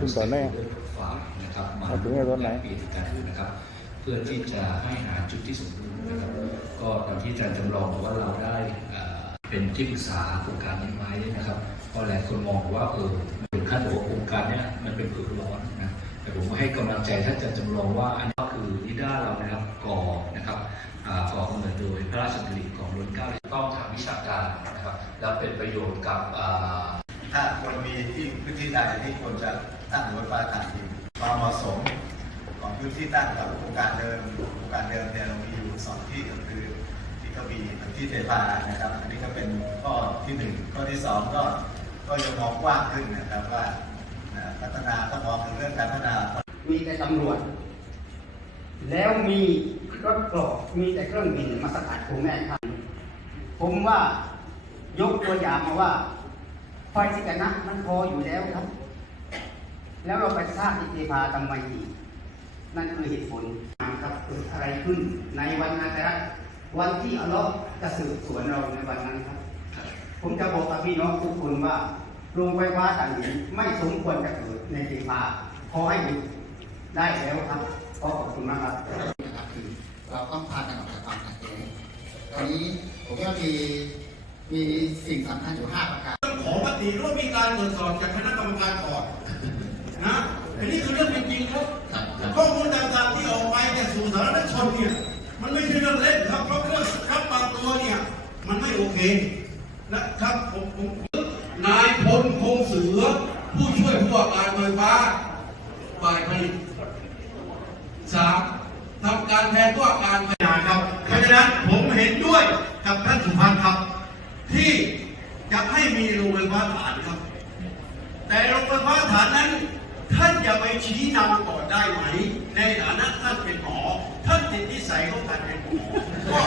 ถึงตอนไหนฝากนะครับมามาถึงในรถไหนปีถึงการอื่นนะครับ เพื่อที่จะให้หาจุดที่สมดุลนะครับ ก็ตอนที่อาจารย์จำลองบอกว่าเราได้เอ่อเป็นที่ปรึกษาโครงการนี้ไหมนะครับก็หลายคนมองว่าเออถึงขั้นบอกว่าโครงการเนี้ยมันเป็นผืนร้อนนะแต่ผมก็ให้กำลังใจท่านอาจารย์จำลองว่าอันนี้ก็คือนิด้าเรานะครับก่อนะครับอ่าก่อกำเนิดโดยพระราชดำริของรุ่นเก้าต้องทางวิชาการนะครับแล้วเป็นประโยชน์กับอ่า ถ้าควรมีที่พื้นที่ใดที่ควรจะตั้งรถไฟฟ้าฐานหินความเหมาะสมของพื้นที่ตั้งกับโครงการเดิมโครงการเดิมเนี่ยเรามีอยู่สองที่ก็คือที่กระบี่กับที่เทพานะครับ อันนี้ก็เป็นข้อที่หนึ่งข้อที่สองก็ก็ยังมองกว้างขึ้นนะครับว่าพัฒนาต้องมองถึงเรื่องการพัฒนามีแต่ตำรวจ แล้วมีรถกรอกมีแต่เครื่องบินมาสกัดผมแม่ครับผมว่ายกตัวอย่างมาว่า ไฟสิกนะมันพออยู่แล้วครับ แล้วเราไปสร้างอิทธิพาทำไมอีก นั่นคือเหตุผลครับเกิดอะไรขึ้นในวันนาตรักวันที่อัลเลอฮ์จะสืบสวนเราในวันนั้นครับ ผมจะบอกกับพี่น้องทุกคนว่าโรงไฟฟ้าต่างหินไม่สมควรจะเกิดในเทพาขอให้หยุดได้แล้วครับขอขอบคุณมากครับนะครับคือเราต้องพากันออกจากความขัดแย้งตอนนี้ผมว่ามีมีสิ่งสำคัญอยู่ 5 ประการ มติร่วมมีการตรวจสอบจากคณะกรรมการก่อนนะอันนี้คือเรื่องเป็นจริงครับครับครับข้อมูลต่างๆที่ออกไปเนี่ยสู่สาธารณชนเนี่ยมันไม่ใช่เรื่องเล่นครับเพราะเครื่องครับบางตัวเนี่ยมันไม่โอเคนะครับผมผมนายพลคงเสือ ผู้ช่วยผู้ว่าการไฟฟ้าฝ่ายผลิตสามทำการแทนผู้ว่าการไฟฟ้าครับเพราะฉะนั้นผมเห็นด้วยกับท่านสุพันธ์ครับที่ จะให้มีโรงไฟฟ้าฐานครับ แต่โรงไฟฟ้าฐานนั้น ท่านจะไปชี้นำก่อนได้ไหม ในฐานะท่านเป็นหมอ ท่านติดนิสัยของการเป็นหมอ